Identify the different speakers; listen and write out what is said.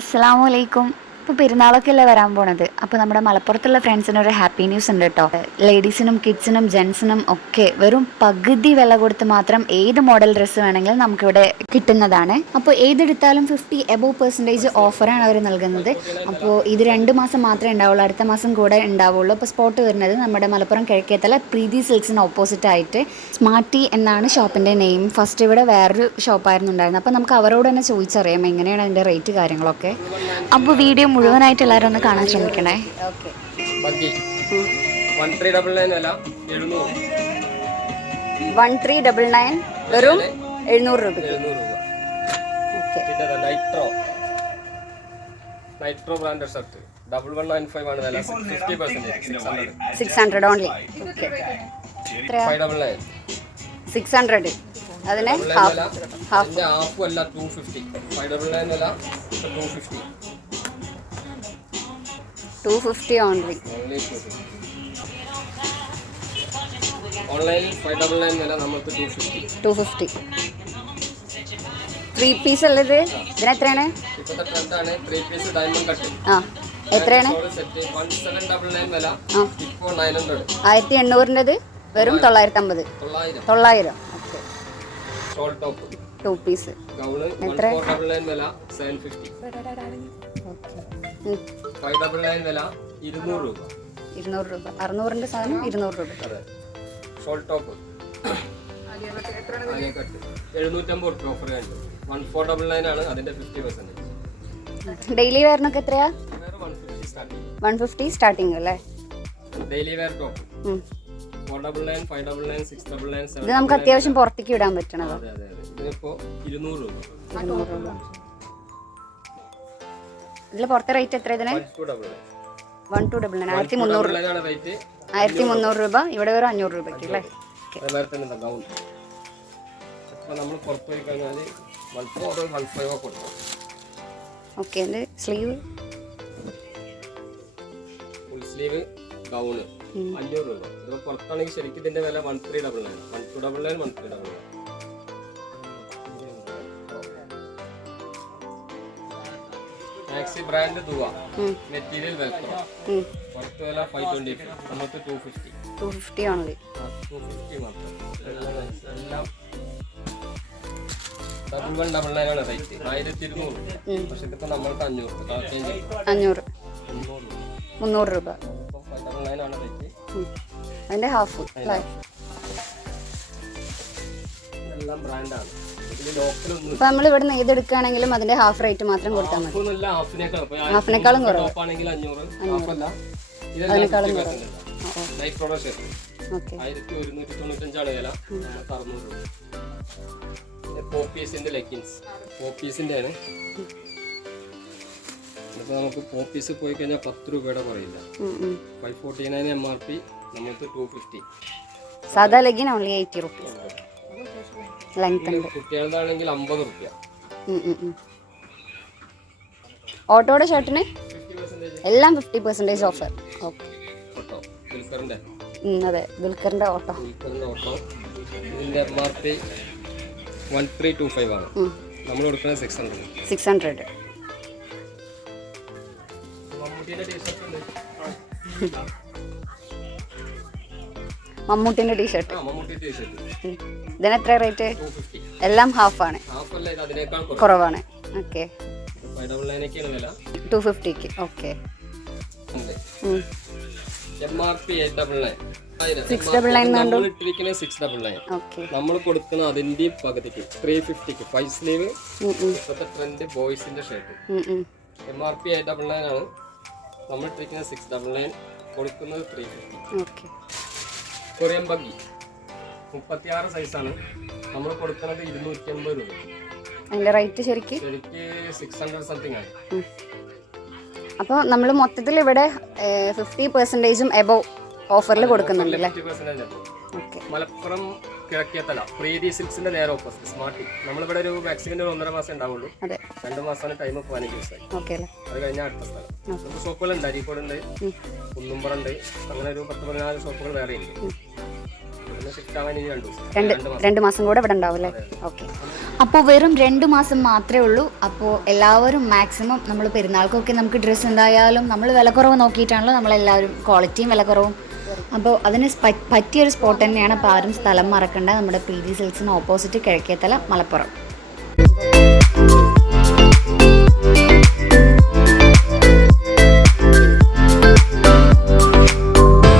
Speaker 1: അസ്സലാമു അലൈക്കും. ഇപ്പോൾ പെരുന്നാളൊക്കെ അല്ലേ വരാൻ പോണത്? അപ്പോൾ നമ്മുടെ മലപ്പുറത്തുള്ള ഫ്രണ്ട്സിന് ഒരു ഹാപ്പി ന്യൂസ് ഉണ്ട് കേട്ടോ ലേഡീസിനും കിഡ്സിനും ജെൻസിനും ഒക്കെ വെറും പകുതി വില കൊടുത്ത് മാത്രം ഏത് മോഡൽ ഡ്രസ്സ് വേണമെങ്കിലും നമുക്കിവിടെ കിട്ടുന്നതാണ്. അപ്പോൾ ഏതെടുത്താലും ഫിഫ്റ്റി എബോവ് പെർസെന്റേജ് ഓഫറാണ് അവർ നൽകുന്നത്. അപ്പോൾ ഇത് രണ്ട് മാസം മാത്രമേ ഉണ്ടാവുള്ളൂ അടുത്ത മാസം കൂടെ ഉണ്ടാവുള്ളൂ. അപ്പോൾ സ്പോട്ട് വരുന്നത് നമ്മുടെ മലപ്പുറം കിഴക്കേത്തല പ്രീതി സിൽക്സിന് ഓപ്പോസിറ്റ് ആയിട്ട് സ്മാർട്ടി എന്നാണ് ഷോപ്പിന്റെ നെയിം ഫസ്റ്റ് ഇവിടെ വേറൊരു ഷോപ്പായിരുന്നു ഉണ്ടായിരുന്നത്. അപ്പോൾ നമുക്ക് അവരോട് തന്നെ ചോദിച്ചറിയാം എങ്ങനെയാണ് അതിന്റെ റേറ്റ് കാര്യങ്ങളൊക്കെ. അപ്പോൾ വീഡിയോ മുഴുവനായിട്ട് എല്ലാവരും ഒന്ന് കാണാൻ ശ്രമിക്കണേ.
Speaker 2: വൺ ത്രീ ഡബിൾ നയൻ
Speaker 3: വെറും എഴുന്നൂറ്
Speaker 2: രൂപ. Nitro Nitro brand shirt double one nine five ആണ് വില. Fifty percent six hundred
Speaker 3: only
Speaker 2: five double nine
Speaker 3: six hundred അതിന് ഹാഫ് ഹാഫ്
Speaker 2: അല്ല two fifty five double nine വില two fifty
Speaker 3: two fifty only
Speaker 2: two fifty ഓൺലൈനിൽ five double nine വില നമുക്ക് two fifty
Speaker 3: two fifty three piece ഉള്ളത് ഇതിന് എത്രയാണ്?
Speaker 2: ഇപ്പോഴത്തെ ട്രെൻഡാണ് ത്രീ പീസ് ഡയമണ്ട് കട്ട്
Speaker 3: ആ എത്രയാണ്? ആയിരത്തി എണ്ണൂറിന്റെത് വെറും തൊള്ളായിരത്തി അമ്പത്.
Speaker 2: തൊള്ളായിരം.
Speaker 3: തൊള്ളായിരം. ഓക്കെ. ടു പീസ്
Speaker 2: എത്ര? ഇരുന്നൂറ് രൂപ.
Speaker 3: അറുന്നൂറിന്റെ സാധനം ഇരുന്നൂറ് രൂപ.
Speaker 2: ഷോൾ ടോപ്പ് എഴുന്നൂറ്റമ്പത് രൂപ ഓഫർ കഴിഞ്ഞു വൺ ഫോർ ഡബിൾ നയൻ ആണ് അതിന്റെ ഫിഫ്റ്റി പെർസെന്റേജ്
Speaker 3: ഡെയിലി വെയറിനൊക്കെ എത്രയാ?
Speaker 2: വേറെ വൺ ഫിഫ്റ്റി സ്റ്റാർട്ടിങ്
Speaker 3: അല്ലേ?
Speaker 2: ഡെയിലി വെയർ ടോപ്പ്
Speaker 3: ഇത് നമുക്ക് അത്യാവശ്യം പുറത്തേക്ക് വിടാൻ പറ്റണതോ.
Speaker 2: ഇതിനിപ്പോ ഇരുന്നൂറ് രൂപ.
Speaker 3: ഇതിൽ പുറത്തെ റേറ്റ് എത്ര ഇതിന്?
Speaker 2: വൺ ടു ഡബിൾ നയൻ
Speaker 3: ആയിരത്തി മുന്നൂറ്. ആയിരത്തി മുന്നൂറ് രൂപ. ഇവിടെ വെറും അഞ്ഞൂറ് രൂപയ്ക്ക് അല്ലേ?
Speaker 2: അതേമാതിരി തന്നെ ഗൗൺ അപ്പോൾ നമ്മൾ പുറത്ത് പോയി കഴിഞ്ഞാൽ വൺ ഫോർ വൺ ഫൈവ് ഒക്കെ കൊടുക്കും.
Speaker 3: Okay sleeve
Speaker 2: full sleeve gown അഞ്ഞൂറ് രൂപ. ഇത് പുറത്താണെങ്കിൽ ശരിക്കും ഇതിന്റെ വില one three double nine one two double nine one three double nine maxi brand ദുവ. Material welcome. പുറത്ത് വില ഫൈവ് ട്വന്റി നമുക്ക് two fifty
Speaker 3: two fifty only
Speaker 2: two fifty മാത്രം. എല്ലാം ഡബിൾ വൺ ഡബിൾ നയൻ ആണ് റേറ്റ് ആയിരത്തി ഇരുന്നൂറ്. പക്ഷെ ഇതിപ്പോ നമ്മൾക്ക് അഞ്ഞൂറ്.
Speaker 3: അഞ്ഞൂറ്.
Speaker 2: മുന്നൂറ് രൂപ. ഡബിൾ നയൻ ആണ് റേറ്റ്
Speaker 3: ഉം. അതിന്റെ ഹാഫ്
Speaker 2: എല്ലാം ബ്രാൻഡാണ്
Speaker 3: അപ്പോൾ നമ്മൾ ഇവിടെ നിന്ന് ഇതെടുക്കുകയാണെങ്കിലും അതിന്റെ ഹാഫ് റേറ്റ് മാത്രം കൊടുത്താൽ മതി. ഹാഫിനേക്കാളും കുറവ്. അതിനേക്കാളും
Speaker 2: ആയിരത്തി ഒരുന്നൂറ്റി തൊണ്ണൂറ്റഞ്ചാണ് വില അറുന്നൂറ് പോപ്പീസിന്റെ ലെഗിൻസ് പോപ്പീസിന്റെ ആണ് ഇതിപ്പോൾ നമുക്ക് പോപ്പീസ് പോയി കഴിഞ്ഞാൽ പത്ത് രൂപയുടെ കുറയില്ല five forty nine M R P നമുക്ക് ടു ഫിഫ്റ്റി
Speaker 3: സാധാ legging only eighty rupees length ഉണ്ട്.
Speaker 2: കുട്ടികളുടെ അമ്പത് റുപ്യ.
Speaker 3: ഓട്ടോയുടെ ഷർട്ടിന് എല്ലാം ഫിഫ്റ്റി പെർസെന്റേജ് ഓഫർ ഓക്കെ
Speaker 2: വിൽക്കറിന്റെ.
Speaker 3: അതെ ദുൽഖറിന്റെ ഓട്ടോ.
Speaker 2: വിൽക്കറിന്റെ ഓട്ടോ. ഇതിന്റെ M R P one three two five ആണ്. നമ്മൾ കൊടുക്കുന്നത് സിക്സ് ഹൺഡ്രഡ്
Speaker 3: സിക്സ് ഹൺഡ്രഡ്
Speaker 2: മമ്മൂട്ടിയുടെ ടീഷർട്ട് ഉണ്ട്.
Speaker 3: മമ്മൂട്ടിന്റെ ടീഷർട്ട് ഇതിന് എത്ര റേറ്റ് എല്ലാം ഹാഫാണ്
Speaker 2: ഹാഫ് ഇത്
Speaker 3: കുറവാണ്. ഓക്കെ ടു ഫിഫ്റ്റിക്ക് ഓക്കെ സിക്സ് ഡബിൾ നയൻ
Speaker 2: നമ്മൾ കൊടുക്കുന്ന അതിന്റെ പകുതിക്ക് ത്രീ ഫിഫ്റ്റിക്ക് ഫൈവ് സ്ലീവ് ഇപ്പോഴത്തെ trend ബോയ്സിന്റെ shirt M R P eight double nine ആണ്. നമ്മൾ ഇട്ടിരിക്കുന്നത് സിക്സ് ഡബിൾ നയൻ കൊടുക്കുന്നത് three fifty
Speaker 3: okay
Speaker 2: Korean baggy. മുപ്പത്തിയാറ് സൈസാണ് നമ്മൾ കൊടുക്കുന്നത് ഇരുന്നൂറ്റി അൻപത് രൂപ.
Speaker 3: അതിന്റെ റേറ്റ് ശരിക്ക്?
Speaker 2: ശരിക്ക് സിക്സ് ഹൺഡ്രഡ് സംതിങ് ആണ്.
Speaker 3: അപ്പോൾ നമ്മൾ മൊത്തത്തിൽ ഇവിടെ ഫിഫ്റ്റി പെർസെന്റേജും എബോ ഓഫറിൽ കൊടുക്കുന്നുണ്ട് അല്ലേ? ഓക്കെ.
Speaker 2: മലപ്പുറം കിഴക്കേത്തല പ്രീതി സിൽക്സിന്റെ നേരെ ഓപ്പോസിറ്റ് സ്മാർട്ടി നമ്മളിവിടെ ഒരു മാക്സിമം ഒരു ഒന്നര മാസം ഉണ്ടാവുള്ളൂ. രണ്ട് മാസമാണ് ടൈം പതിനഞ്ച് ദിവസമായി.
Speaker 3: ഓക്കെ അല്ലേ?
Speaker 2: അത് കഴിഞ്ഞാൽ അടുത്ത സ്ഥലം. നമുക്ക് ഷോപ്പുകളുണ്ട് അരീക്കോടുണ്ട് കുന്നുമ്പറുണ്ട് അങ്ങനെ ഒരു പത്ത് പതിനാല് ഷോപ്പുകൾ വേറെ ഉണ്ട്. രണ്ട്
Speaker 3: രണ്ട്
Speaker 2: മാസം.
Speaker 3: കൂടെ ഇവിടെ ഉണ്ടാവും അല്ലേ? ഓക്കെ.
Speaker 1: അപ്പോൾ വെറും രണ്ട് മാസം മാത്രമേ ഉള്ളൂ. അപ്പോൾ എല്ലാവരും മാക്സിമം നമ്മൾ പെരുന്നാൾക്കൊക്കെ നമുക്ക് ഡ്രസ്സ് എന്തായാലും നമ്മൾ വിലക്കുറവ് നോക്കിയിട്ടാണല്ലോ നമ്മളെല്ലാവരും ക്വാളിറ്റിയും വിലക്കുറവും. അപ്പോൾ അതിന് പറ്റിയൊരു സ്പോട്ട് തന്നെയാണ് അപ്പോൾ ആരും സ്ഥലം മറക്കണ്ട. നമ്മുടെ പി ജി സിൽസിന് ഓപ്പോസിറ്റ് കിഴക്കേത്തല മലപ്പുറം.